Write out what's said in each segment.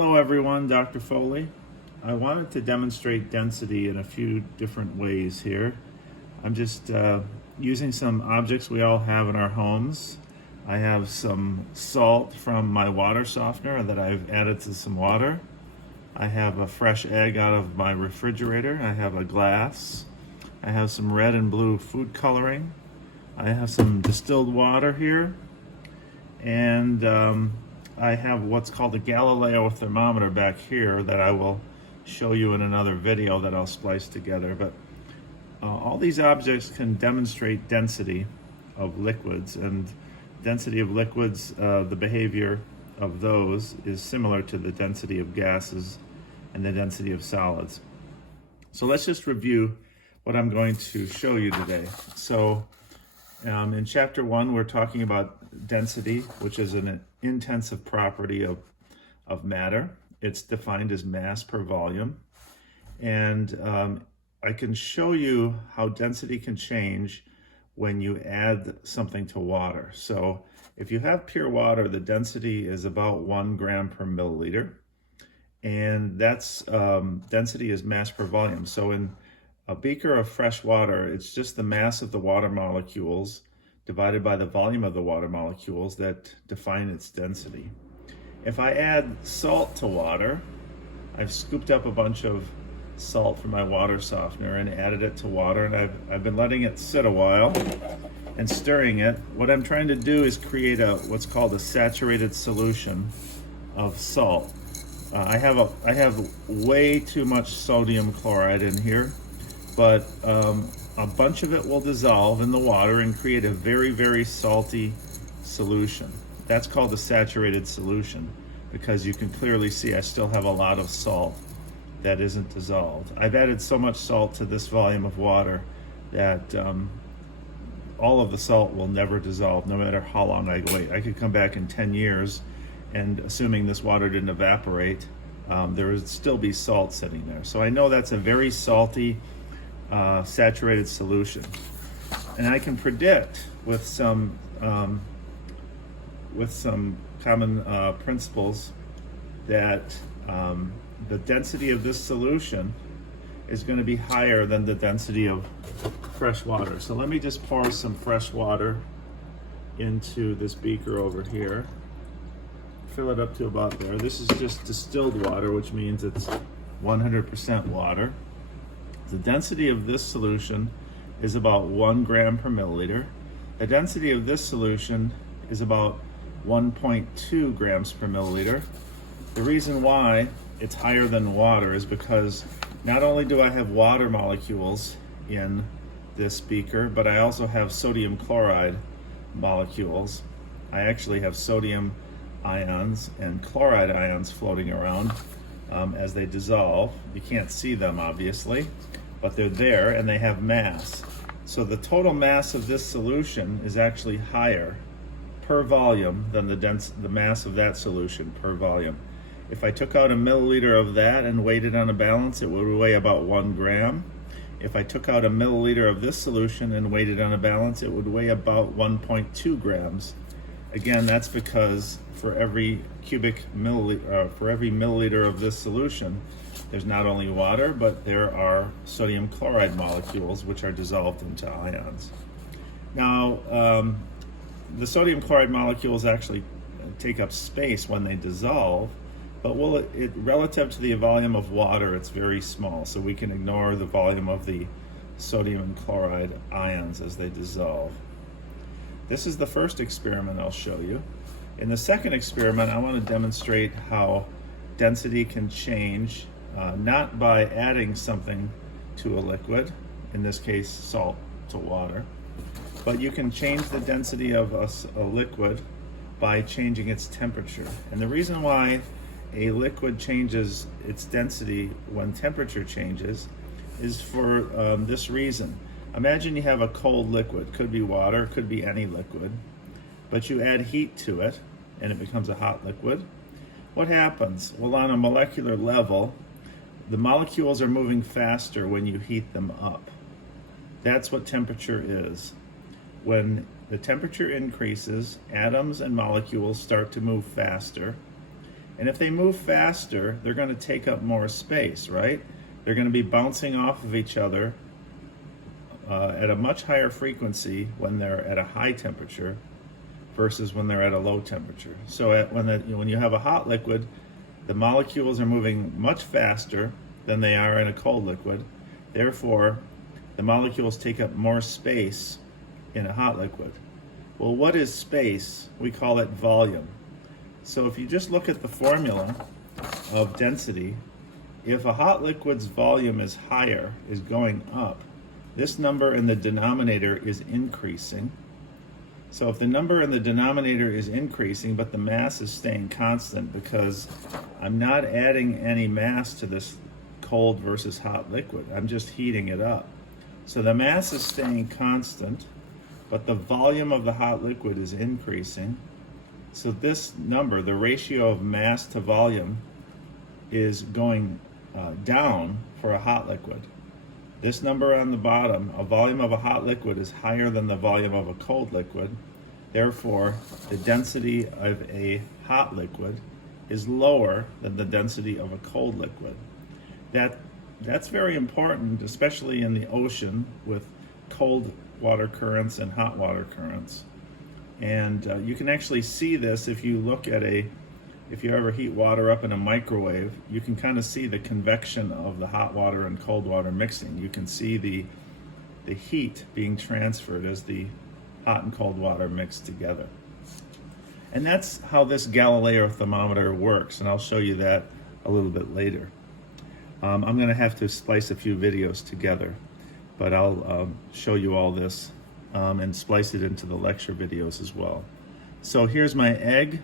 Hello everyone, Dr. Foley. I wanted to demonstrate density in a few different ways here. I'm just using some objects we all have in our homes. I have some salt from my water softener that I've added to some water. I have a fresh egg out of my refrigerator. I have a glass. I have some red and blue food coloring. I have some distilled water here. And I have what's called a Galileo thermometer back here that I will show you in another video that I'll splice together. But all these objects can demonstrate density of liquids, and density of liquids, the behavior of those is similar to the density of gases and the density of solids. So let's just review what I'm going to show you today. So in chapter 1, we're talking about density, which is an intensive property of matter. It's defined as mass per volume. And I can show you how density can change when you add something to water. So if you have pure water, the density is about 1 gram per milliliter. And that's density is mass per volume. So in a beaker of fresh water, it's just the mass of the water molecules divided by the volume of the water molecules that define its density. If I add salt to water, I've scooped up a bunch of salt from my water softener and added it to water, and I've been letting it sit a while and stirring it. What I'm trying to do is create what's called a saturated solution of salt. I have way too much sodium chloride in here, but a bunch of it will dissolve in the water and create a very, very salty solution. That's called a saturated solution because you can clearly see I still have a lot of salt that isn't dissolved. I've added so much salt to this volume of water that all of the salt will never dissolve, no matter how long I wait. I could come back in 10 years and assuming this water didn't evaporate, there would still be salt sitting there. So I know that's a very salty saturated solution, and I can predict with some common principles that the density of this solution is going to be higher than the density of fresh water. So let me just pour some fresh water into this beaker over here. Fill it up to about there. This is just distilled water, which means it's 100% water. The density of this solution is about 1 gram per milliliter. The density of this solution is about 1.2 grams per milliliter. The reason why it's higher than water is because not only do I have water molecules in this beaker, but I also have sodium chloride molecules. I actually have sodium ions and chloride ions floating around as they dissolve. You can't see them obviously, but they're there and they have mass. So the total mass of this solution is actually higher per volume than the mass of that solution per volume. If I took out a milliliter of that and weighed it on a balance, it would weigh about 1 gram. If I took out a milliliter of this solution and weighed it on a balance, it would weigh about 1.2 grams. Again, that's because for every milliliter of this solution, there's not only water, but there are sodium chloride molecules which are dissolved into ions. Now, the sodium chloride molecules actually take up space when they dissolve, but relative to the volume of water, it's very small, so we can ignore the volume of the sodium and chloride ions as they dissolve. This is the first experiment I'll show you. In the second experiment, I want to demonstrate how density can change, not by adding something to a liquid, in this case salt to water, but you can change the density of a liquid by changing its temperature. And the reason why a liquid changes its density when temperature changes is for this reason. Imagine you have a cold liquid, could be water, could be any liquid, but you add heat to it and it becomes a hot liquid. What happens? Well, on a molecular level, the molecules are moving faster when you heat them up. That's what temperature is. When the temperature increases, atoms and molecules start to move faster, And if they move faster, they're going to take up more space, right? They're going to be bouncing off of each other at a much higher frequency when they're at a high temperature versus when they're at a low temperature. So when you have a hot liquid, the molecules are moving much faster than they are in a cold liquid. Therefore, the molecules take up more space in a hot liquid. Well, what is space? We call it volume. So if you just look at the formula of density, if a hot liquid's volume is higher, is going up, this number in the denominator is increasing. So if the number in the denominator is increasing, but the mass is staying constant because I'm not adding any mass to this cold versus hot liquid, I'm just heating it up. So the mass is staying constant, but the volume of the hot liquid is increasing. So this number, the ratio of mass to volume, is going down for a hot liquid. This number on the bottom, a volume of a hot liquid, is higher than the volume of a cold liquid. Therefore, the density of a hot liquid is lower than the density of a cold liquid. That's very important, especially in the ocean with cold water currents and hot water currents. And you can actually see this if you look at if you ever heat water up in a microwave, you can kind of see the convection of the hot water and cold water mixing. You can see the heat being transferred as the hot and cold water mix together. And that's how this Galileo thermometer works, and I'll show you that a little bit later. I'm going to have to splice a few videos together, but I'll show you all this and splice it into the lecture videos as well. So here's my egg.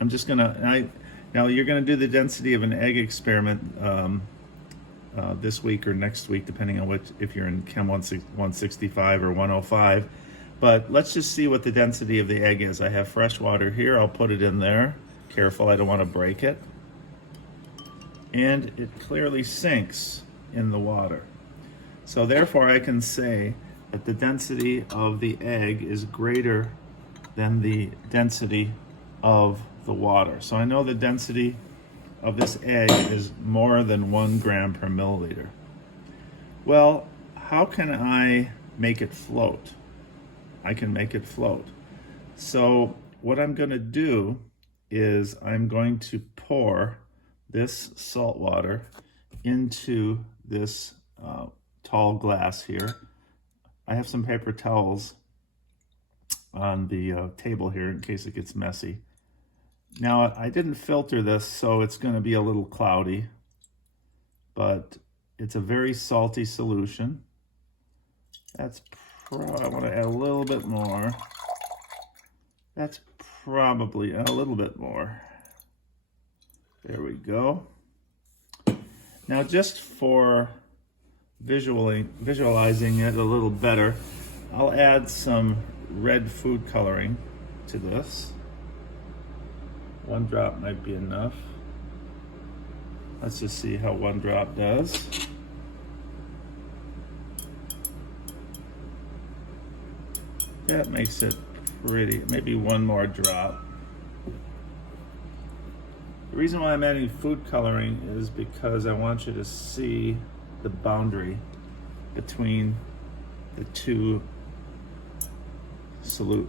I'm just gonna, now you're gonna do the density of an egg experiment this week or next week, depending on if you're in Chem 165 or 105. But let's just see what the density of the egg is. I have fresh water here, I'll put it in there. Careful, I don't wanna break it. And it clearly sinks in the water. So therefore I can say that the density of the egg is greater than the density of the water. So I know the density of this egg is more than 1 gram per milliliter. Well, how can I make it float? I can make it float. So what I'm going to do is I'm going to pour this salt water into this tall glass here. I have some paper towels on the table here in case it gets messy. Now, I didn't filter this, so it's going to be a little cloudy, but it's a very salty solution. I want to add a little bit more. That's probably a little bit more. There we go. Now, just for visualizing it a little better, I'll add some red food coloring to this. 1 drop might be enough. Let's just see how 1 drop does. That makes it pretty. Maybe 1 more drop. The reason why I'm adding food coloring is because I want you to see the boundary between the two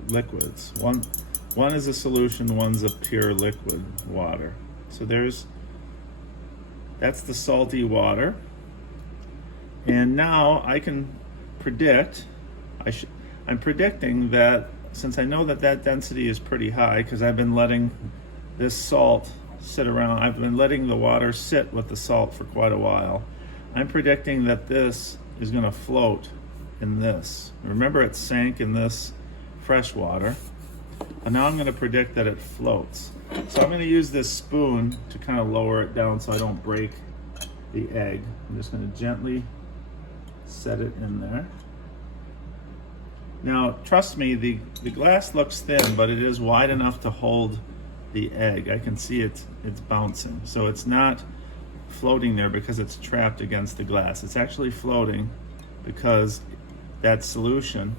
liquids. One is a solution, one's a pure liquid water. So that's the salty water. And now I can predict, I'm predicting that since I know that that density is pretty high, because I've been letting this salt sit around, I've been letting the water sit with the salt for quite a while, I'm predicting that this is going to float in this. Remember, it sank in this fresh water. And now I'm going to predict that it floats. So I'm going to use this spoon to kind of lower it down so I don't break the egg. I'm just going to gently set it in there. Now, trust me, the glass looks thin, but it is wide enough to hold the egg. I can see it's bouncing. So it's not floating there because it's trapped against the glass. It's actually floating because that solution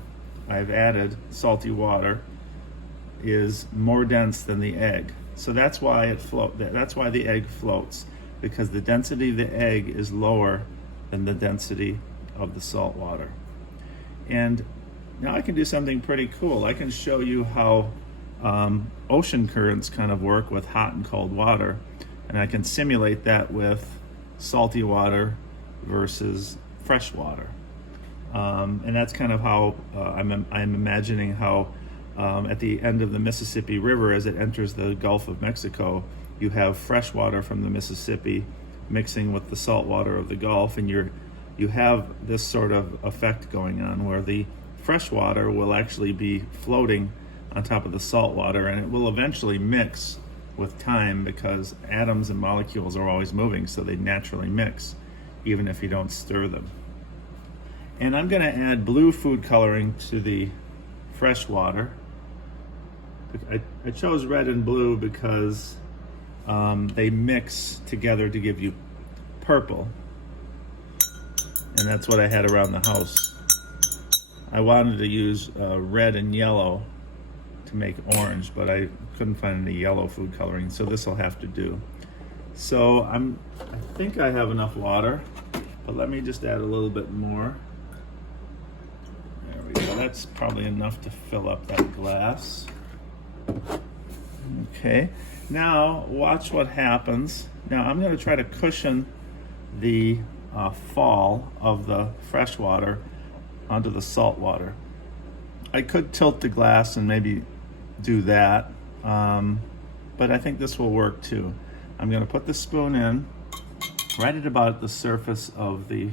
I've added, salty water, is more dense than the egg. So that's why that's why the egg floats, because the density of the egg is lower than the density of the salt water. And now I can do something pretty cool. I can show you how ocean currents kind of work with hot and cold water, and I can simulate that with salty water versus fresh water. And that's kind of how I'm imagining how at the end of the Mississippi River, as it enters the Gulf of Mexico, you have fresh water from the Mississippi mixing with the salt water of the Gulf, and you have this sort of effect going on where the fresh water will actually be floating on top of the salt water, and it will eventually mix with time because atoms and molecules are always moving, so they naturally mix even if you don't stir them. And I'm going to add blue food coloring to the fresh water. I chose red and blue because they mix together to give you purple, and that's what I had around the house. I wanted to use red and yellow to make orange, but I couldn't find any yellow food coloring, so this will have to do. So I think I have enough water, but let me just add a little bit more. There we go. That's probably enough to fill up that glass. Okay, now watch what happens. Now I'm going to try to cushion the fall of the fresh water onto the salt water. I could tilt the glass and maybe do that, but I think this will work too. I'm going to put the spoon in right at about the surface of the,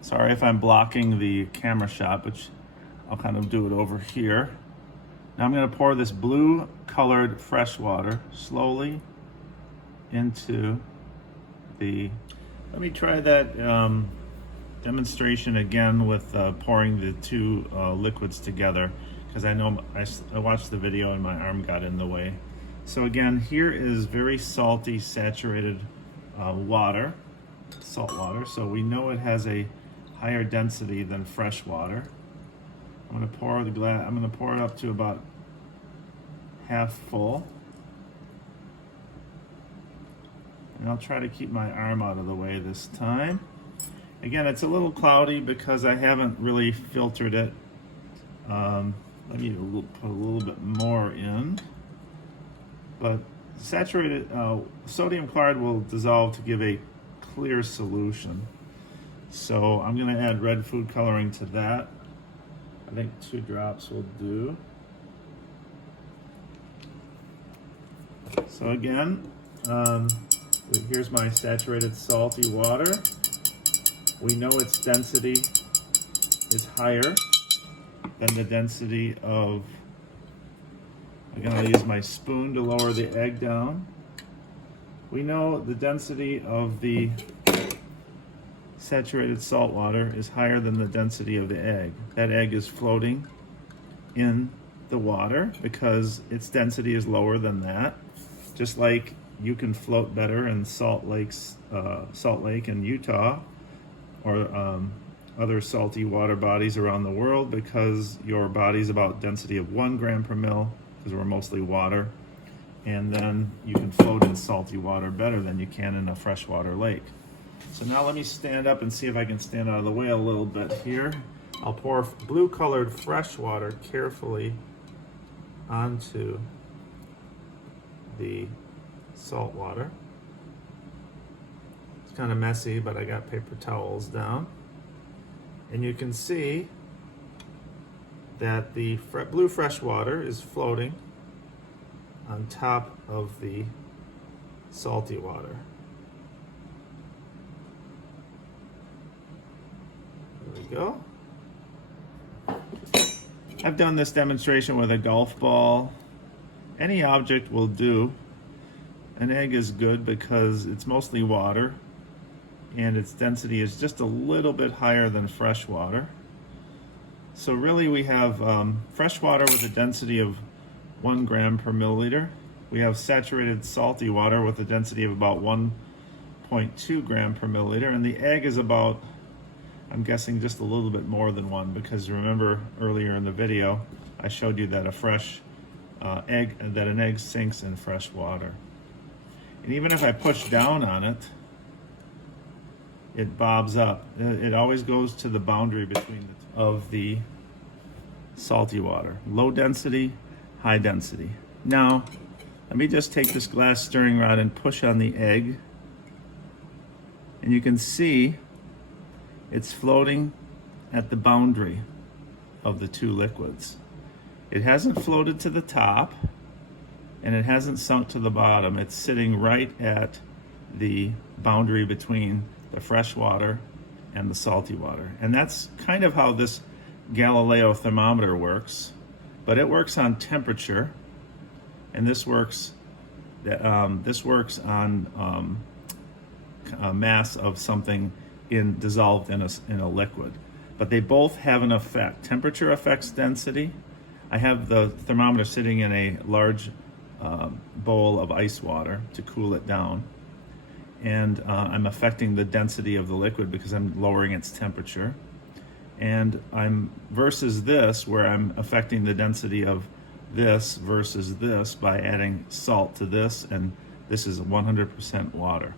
sorry if I'm blocking the camera shot, but I'll kind of do it over here. Now I'm going to pour this blue colored fresh water slowly into the, let me try that demonstration again with pouring the two liquids together, because I know I watched the video and my arm got in the way. So again, here is very salty, saturated water, salt water, so we know it has a higher density than fresh water. I'm going to pour the glass. I'm going to pour it up to about half full, and I'll try to keep my arm out of the way this time. Again, it's a little cloudy because I haven't really filtered it. Let me put a little bit more in, but saturated sodium chloride will dissolve to give a clear solution. So I'm going to add red food coloring to that. I think 2 drops will do. So again, here's my saturated salty water. We know its density is higher than the density of, again, I'll use my spoon to lower the egg down. We know the density of the saturated salt water is higher than the density of the egg. That egg is floating in the water because its density is lower than that. Just like you can float better in Salt Lake in Utah, or other salty water bodies around the world, because your body's about density of 1 gram per mil, because we're mostly water, and then you can float in salty water better than you can in a freshwater lake. So now let me stand up and see if I can stand out of the way a little bit here. I'll pour blue colored fresh water carefully onto the salt water. It's kind of messy, but I got paper towels down. And you can see that the blue fresh water is floating on top of the salty water. There we go. I've done this demonstration with a golf ball. Any object will do. An egg is good because it's mostly water and its density is just a little bit higher than fresh water. So really we have fresh water with a density of 1 gram per milliliter. We have saturated salty water with a density of about 1.2 gram per milliliter, and the egg is about, I'm guessing, just a little bit more than 1, because remember earlier in the video I showed you that a fresh an egg sinks in fresh water. And even if I push down on it, it bobs up. It always goes to the boundary between of the salty water. Low density, high density. Now, let me just take this glass stirring rod and push on the egg. And you can see it's floating at the boundary of the two liquids. It hasn't floated to the top and it hasn't sunk to the bottom. It's sitting right at the boundary between the fresh water and the salty water. And that's kind of how this Galileo thermometer works, but it works on temperature, and this works on a mass of something dissolved in a liquid. But they both have an effect. Temperature affects density. I have the thermometer sitting in a large bowl of ice water to cool it down, and I'm affecting the density of the liquid because I'm lowering its temperature. And I'm versus this, where I'm affecting the density of this versus this by adding salt to this, and this is 100% water.